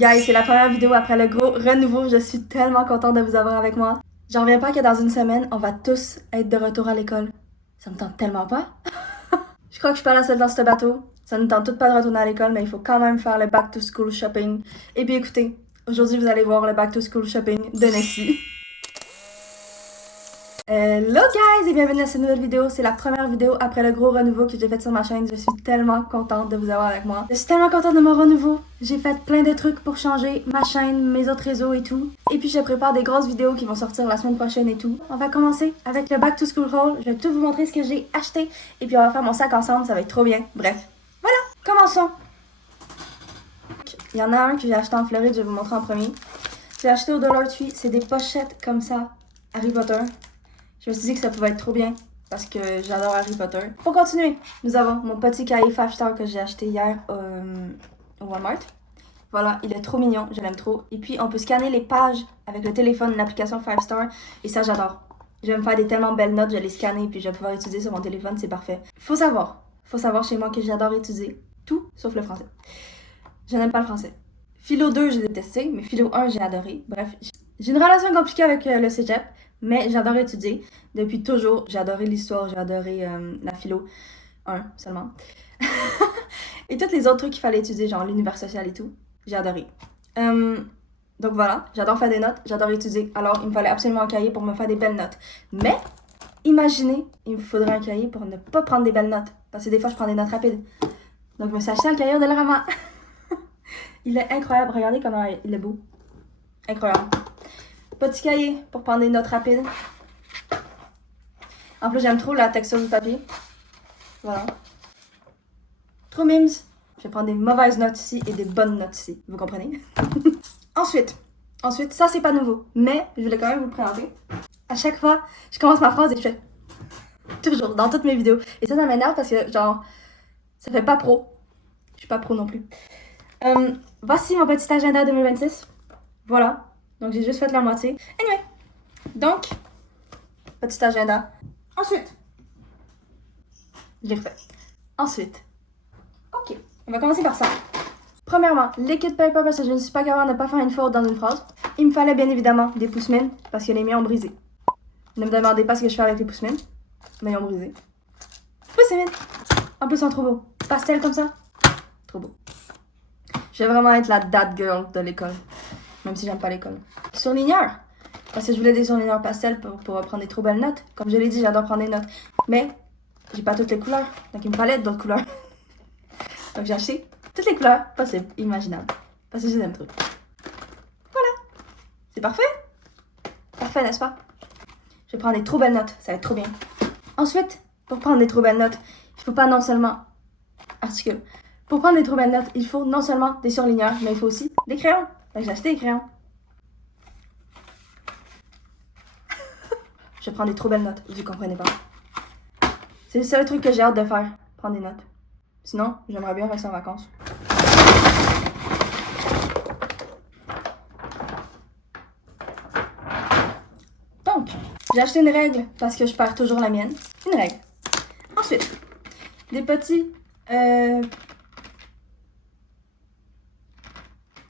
Guys, c'est la première vidéo après le gros renouveau. Je suis tellement contente de vous avoir avec moi. J'en reviens pas que dans une semaine, on va tous être de retour à l'école. Ça me tente tellement pas. Je crois que je suis pas la seule dans ce bateau. Ça ne tente toutes pas de retourner à l'école, mais il faut quand même faire le back to school shopping. Et puis écoutez, aujourd'hui vous allez voir le back to school shopping de Nessie. Hello guys et bienvenue à cette nouvelle vidéo. C'est la première vidéo après le gros renouveau que j'ai fait sur ma chaîne. Je suis tellement contente de vous avoir avec moi. Je suis tellement contente de mon renouveau. J'ai fait plein de trucs pour changer ma chaîne, mes autres réseaux et tout. Et puis je prépare des grosses vidéos qui vont sortir la semaine prochaine et tout. On va commencer avec le back to school haul. Je vais tout vous montrer ce que j'ai acheté. Et puis on va faire mon sac ensemble, ça va être trop bien. Bref, voilà, commençons. Il y en a un que j'ai acheté en Floride, je vais vous montrer en premier. J'ai acheté au Dollar Tree, c'est des pochettes comme ça, Harry Potter. Je me suis dit que ça pouvait être trop bien parce que j'adore Harry Potter. Pour continuer, nous avons mon petit cahier 5 Star que j'ai acheté hier au Walmart. Voilà, il est trop mignon, je l'aime trop. Et puis, on peut scanner les pages avec le téléphone, l'application 5 Star. Et ça, j'adore. Je vais me faire des tellement belles notes, je vais les scanner et puis je vais pouvoir étudier sur mon téléphone, c'est parfait. Faut savoir chez moi que j'adore étudier tout sauf le français. Je n'aime pas le français. Philo 2, j'ai détesté, mais Philo 1, j'ai adoré. Bref, j'ai une relation compliquée avec le cégep. Mais j'adore étudier. Depuis toujours, j'ai adoré l'histoire, j'ai adoré la philo 1 seulement. Et tous les autres trucs qu'il fallait étudier, genre l'univers social et tout, j'ai adoré. Donc voilà, j'adore faire des notes, j'adore étudier. Alors, il me fallait absolument un cahier pour me faire des belles notes. Mais, imaginez, il me faudrait un cahier pour ne pas prendre des belles notes. Parce que des fois, je prends des notes rapides. Donc, je me suis acheté un cahier de l'Arama. Il est incroyable, regardez comment il est beau. Incroyable. Petit cahier pour prendre des notes rapides. En plus, j'aime trop la texture du papier. Voilà. Trop mimes. Je vais prendre des mauvaises notes ici et des bonnes notes ici. Vous comprenez? Ensuite, ça c'est pas nouveau. Mais je voulais quand même vous le présenter. À chaque fois, je commence ma phrase et je fais toujours dans toutes mes vidéos. Et ça m'énerve parce que, genre, ça fait pas pro. Je suis pas pro non plus. Voici mon petit agenda 2026. Voilà. Donc, j'ai juste fait la moitié. Anyway. Donc, petit agenda. Ensuite, je l'ai refait. Ensuite, ok, on va commencer par ça. Premièrement, liquid paper parce que je ne suis pas capable de ne pas faire une faute dans une phrase. Il me fallait bien évidemment des pousse-mines parce que les miens ont brisé. Ne me demandez pas ce que je fais avec les pousse-mines, mais ils ont brisé. Pousse-mines! En plus, ils sont trop beaux. Pastel comme ça, trop beau. Je vais vraiment être la dad girl de l'école, même si j'aime pas l'école. Surligneur! Parce que je voulais des surligneurs pastel pour prendre des trop belles notes. Comme je l'ai dit, j'adore prendre des notes. Mais j'ai pas toutes les couleurs, donc il me fallait d'autres couleurs. Donc j'ai acheté toutes les couleurs possibles, imaginables. Parce que je les aime trop. Voilà. C'est parfait? Parfait, n'est-ce pas? Je vais prendre des trop belles notes, ça va être trop bien. Ensuite, pour prendre des trop belles notes, il faut pas non seulement... Articule. Pour prendre des trop belles notes, il faut non seulement des surligneurs, mais il faut aussi des crayons. Donc j'ai acheté des crayons. Je vais prendre des trop belles notes, vous comprenez pas. C'est le seul truc que j'ai hâte de faire, prendre des notes. Sinon, j'aimerais bien rester en vacances. Donc, j'ai acheté une règle parce que je perds toujours la mienne. Une règle. Ensuite, des petits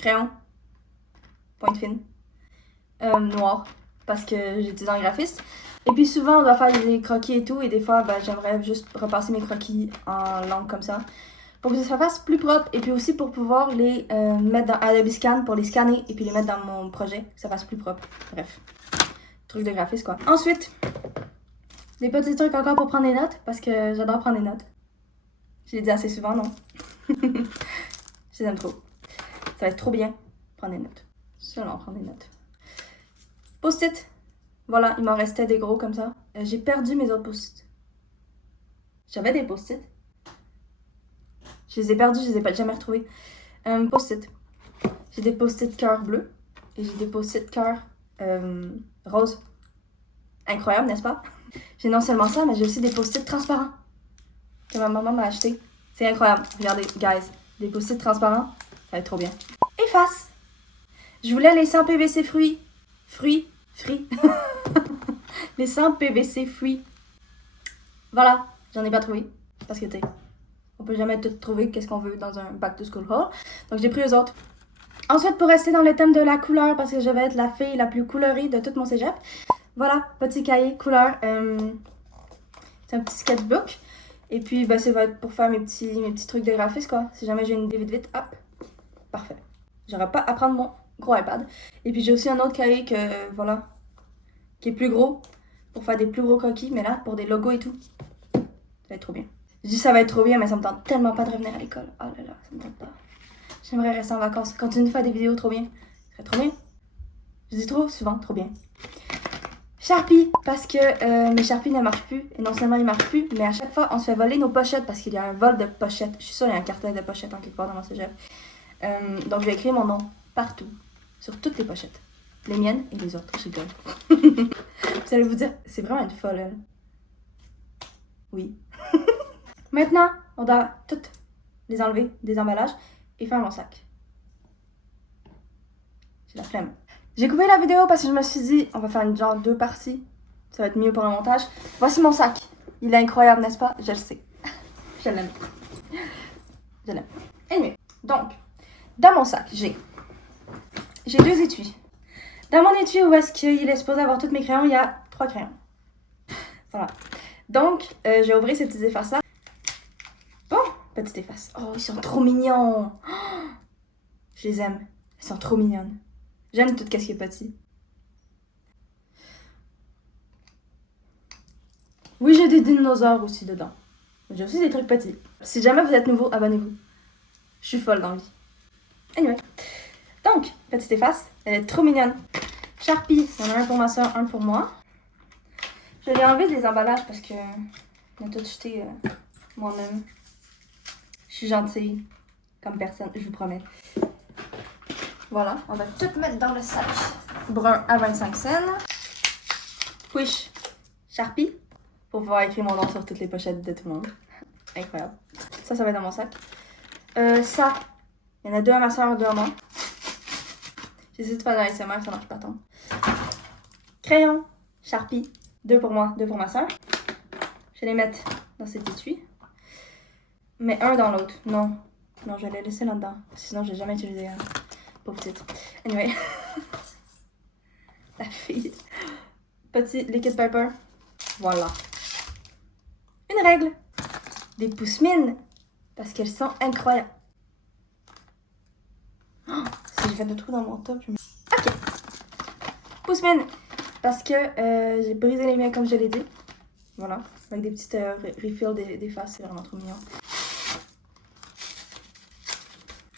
crayons, pointe fine, noirs, parce que j'étudie en graphiste. Et puis souvent, on doit faire des croquis et tout, et des fois, ben, j'aimerais juste repasser mes croquis en langue comme ça, pour que ça fasse plus propre, et puis aussi pour pouvoir les mettre dans Adobe Scan, pour les scanner, et puis les mettre dans mon projet, que ça fasse plus propre. Bref, truc de graphiste, quoi. Ensuite, des petits trucs encore pour prendre des notes, parce que j'adore prendre des notes. Je l'ai dit assez souvent, non? Je les aime trop. Ça va être trop bien, prendre des notes. Seulement prendre des notes. Post-it. Voilà, il m'en restait des gros comme ça. J'ai perdu mes autres post-it. J'avais des post-it. Je les ai perdus, je les ai pas jamais retrouvés. Post-it. J'ai des post-it cœur bleu. Et j'ai des post-it cœur rose. Incroyable, n'est-ce pas? J'ai non seulement ça, mais j'ai aussi des post-it transparents. Que ma maman m'a acheté. C'est incroyable. Regardez, guys. Des post-it transparents. Ça va être trop bien. Efface. Je voulais les 100 PVC fruits. Free. Les 100 PVC free. Voilà, j'en ai pas trouvé. Parce que, tu sais, on peut jamais tout trouver qu'est-ce qu'on veut dans un back to school haul. Donc, j'ai pris eux autres. Ensuite, pour rester dans le thème de la couleur, parce que je vais être la fille la plus colorée de tout mon cégep, voilà, petit cahier couleur. C'est un petit sketchbook. Et puis, ben, ça va être pour faire mes petits trucs de graphisme, quoi. Si jamais j'ai une idée vite, hop, parfait. J'aurai pas à prendre mon gros iPad. Et puis, j'ai aussi un autre cahier que, voilà, qui est plus gros, pour faire des plus gros croquis, mais là, pour des logos et tout. Ça va être trop bien. Je dis ça va être trop bien, mais ça me tente tellement pas de revenir à l'école. Oh là là, ça me tente pas. J'aimerais rester en vacances, continuer de faire des vidéos trop bien. Ça serait trop bien. Je dis trop souvent, trop bien. Sharpie, parce que mes Sharpies ne marchent plus. Et non seulement ils marchent plus, mais à chaque fois, on se fait voler nos pochettes parce qu'il y a un vol de pochettes. Je suis sûre qu'il y a un cartel de pochettes en quelque part dans mon cégep. Donc, je vais écrire mon nom partout, sur toutes les pochettes. Les miennes et les autres, je rigole. Vous allez vous dire, c'est vraiment une folle, elle. Oui. Maintenant, on doit toutes les enlever des emballages et faire mon sac. J'ai la flemme. J'ai coupé la vidéo parce que je me suis dit, on va faire une genre 2 parties. Ça va être mieux pour le montage. Voici mon sac. Il est incroyable, n'est-ce pas? Je le sais. Je l'aime. Je l'aime. Anyway, donc, dans mon sac, j'ai 2 étuis. Dans mon étui où est-ce qu'il est supposé avoir tous mes crayons, il y a 3 crayons. Voilà. Donc, je vais ouvrir ces petites effaces-là. Bon, petites effaces. Oh, ils sont trop mignons. Oh, je les aime. Ils sont trop mignonnes. J'aime tout ce qui est petit. Oui, j'ai des dinosaures aussi dedans. J'ai aussi des trucs petits. Si jamais vous êtes nouveau, abonnez-vous. Je suis folle dans la vie. Anyway. Donc, petite efface. Elle est trop mignonne. Sharpie. Il y en a un pour ma soeur, un pour moi. Je vais enlever les emballages parce que on a tout jeté moi-même. Je suis gentille comme personne, je vous promets. Voilà, on va tout mettre dans le sac. Brun à 25 cents. Push Sharpie pour pouvoir écrire mon nom sur toutes les pochettes de tout le monde. Incroyable. Ça va être dans mon sac. Ça, il y en a 2 à ma soeur, 2 à moi. J'essaie de faire dans l'ASMR, ça marche pas tant. Crayon, Sharpie, 2 pour moi, 2 pour ma soeur. Je vais les mettre dans cet étui. Mais un dans l'autre. Non, je vais les laisser là-dedans. Sinon, je n'ai jamais utilisé un. Pauvre petite. Anyway. La fille. Petit liquid paper. Voilà. Une règle. Des pousse-mines. Parce qu'elles sont incroyables. Oh, si j'ai fait de trous dans mon top, je me... Ok. Pousse-mines. Parce que j'ai brisé les miens comme je l'ai dit. Voilà. Avec des petites refills des faces. C'est vraiment trop mignon.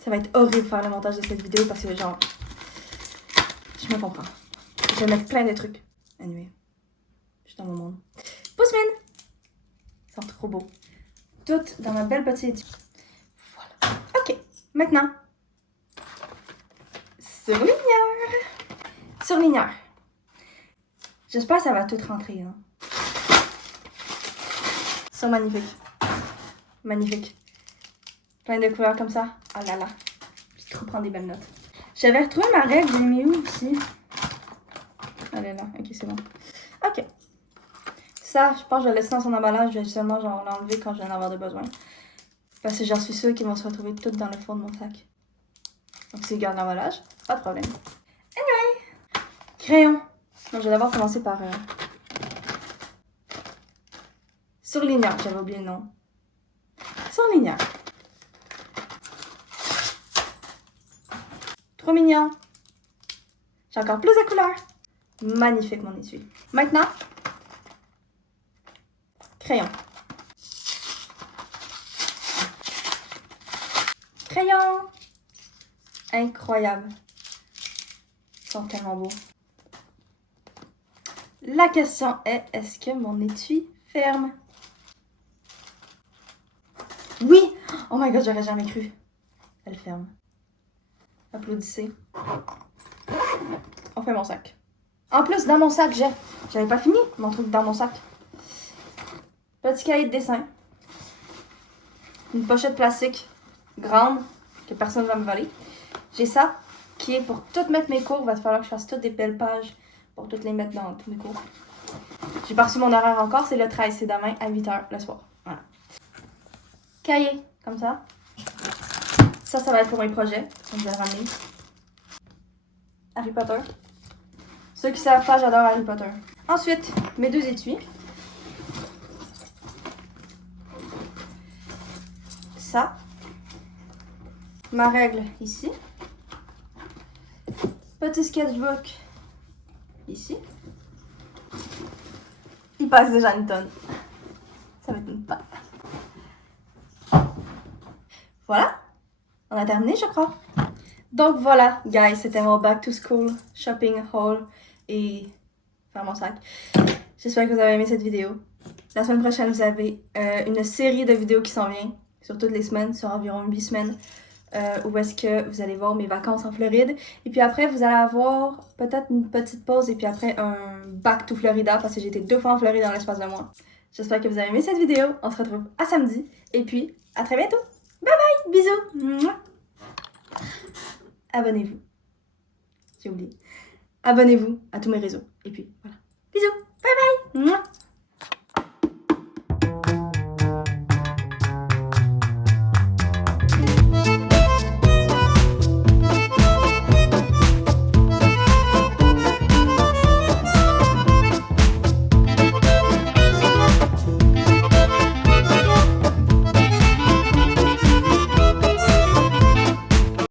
Ça va être horrible de faire le montage de cette vidéo parce que genre... Je me comprends. Je vais mettre plein de trucs. Anyway. Je suis dans mon monde. Pousse-mine! Ils sont trop beaux. Toutes dans ma belle petite... Voilà. Ok. Maintenant. Surligneur. Surligneur. J'espère que ça va tout rentrer. Hein. Ils sont magnifiques. Magnifiques. Plein de couleurs comme ça. Oh là là. J'ai trop prendre des belles notes. J'avais retrouvé ma règle. J'ai mis où aussi? Oh là là. Ok, c'est bon. Ok. Ça, je pense que je vais laisser dans son emballage. Je vais seulement genre l'enlever quand je vais en avoir de besoin. Parce que j'en suis sûre qu'ils vont se retrouver toutes dans le fond de mon sac. Donc si je garde l'emballage, pas de problème. Anyway. Crayon. Donc je vais d'abord commencer par... surligneur. J'avais oublié le nom. Surligneur. Trop mignon. J'ai encore plus de couleurs. Magnifique mon étui. Maintenant, crayon. Crayon. Incroyable. Ils sont tellement beaux. La question est, est-ce que mon étui ferme? Oui! Oh my god, j'aurais jamais cru. Elle ferme. Applaudissez. On fait mon sac. En plus, dans mon sac, j'avais pas fini mon truc dans mon sac. Petit cahier de dessin. Une pochette plastique grande que personne ne va me voler. J'ai ça qui est pour tout mettre mes cours. Il va falloir que je fasse toutes des belles pages pour toutes les mettre dans tous mes cours. J'ai pas reçu mon horaire encore. C'est le 13. C'est demain à 8h le soir. Voilà. Cahier, comme ça. Ça va être pour mes projets. Donc, je vais le ramener. Harry Potter. Ceux qui savent pas, j'adore Harry Potter. Ensuite, mes 2 étuis. Ça. Ma règle ici. Petit sketchbook ici. Il passe déjà une tonne. Ça m'étonne pas. Voilà. On a terminé, je crois. Donc voilà, guys, c'était mon back to school shopping haul et faire mon sac. J'espère que vous avez aimé cette vidéo. La semaine prochaine, vous avez une série de vidéos qui s'en vient sur toutes les semaines, sur environ 8 semaines, où est-ce que vous allez voir mes vacances en Floride. Et puis après, vous allez avoir peut-être une petite pause et puis après un back to Florida parce que j'ai été 2 fois en Floride dans l'espace de mois. J'espère que vous avez aimé cette vidéo. On se retrouve à samedi et puis à très bientôt. Bye bye, bisous. Mouah. Abonnez-vous. J'ai oublié. Abonnez-vous à tous mes réseaux. Et puis voilà. Bisous. Bye bye. Mouah.